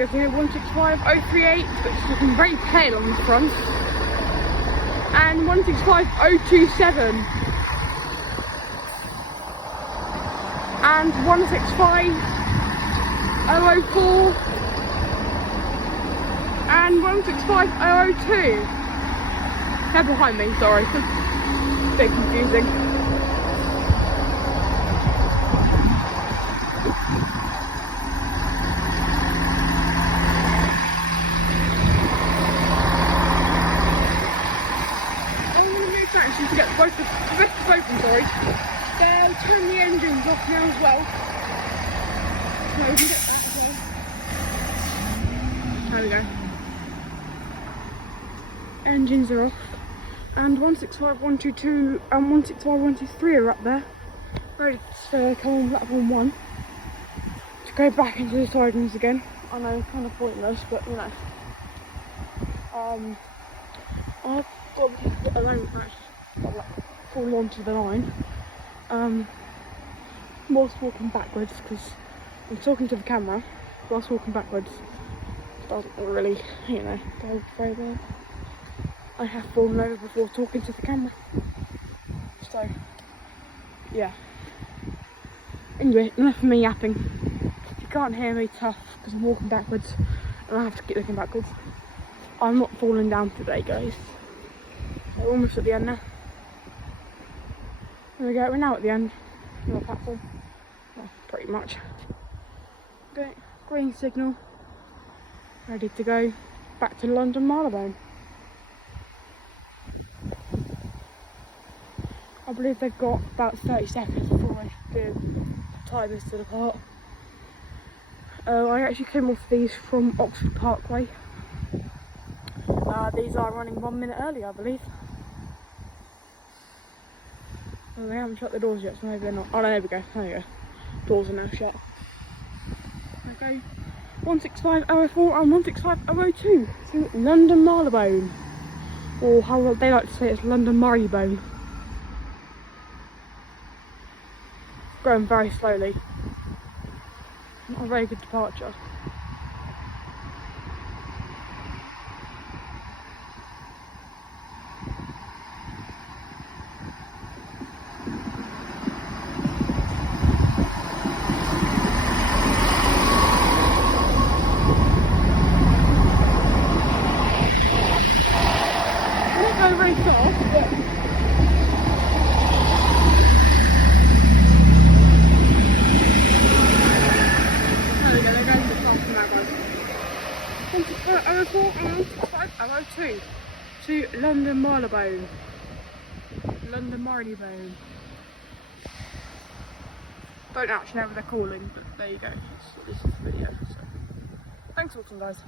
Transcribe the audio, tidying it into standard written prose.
I'm going to hit 165038, which is looking very pale on the front. And 165027. And 165004. And 165002. They're behind me, sorry. It's a bit confusing. To get both the rest open, sorry. They'll turn the engines off now as well. So we can get that as well. There we go. Engines are off. And 165122 and 165123 are up there. Ready to come on platform 1. To go back into the sidings again. I know it's kind of pointless, but you know. I've got a moment actually. Like fall onto the line whilst walking backwards, because I'm talking to the camera whilst walking backwards. It doesn't really, you know, go very well. I have fallen over before talking to the camera, so yeah. Anyway, enough of me yapping. If you can't hear me, tough, because I'm walking backwards and I have to keep looking backwards. I'm not falling down today, guys. So we're almost at the end now. There we go, we're now at the end of the platform. Well, pretty much. Okay, green signal. Ready to go back to London Marlybone. I believe they've got about 30 seconds before I do tie this to the part. I actually came off these from Oxford Parkway. These are running 1 minute early, I believe. Oh, they haven't shut the doors yet, so maybe they're not. Oh, no, there we go. There we go. Doors are now shut. Okay. 165004 and 165002 to London Marlybone. Or how they like to say it's London Marlybone. Going very slowly. Not a very good departure. Very soft, but there we go, they're going to the top from that road. 165004 and 165002 to London Marlybone. London Marlybone. Don't actually know what they're calling, but there you go. This is the video. So. Thanks for watching, guys.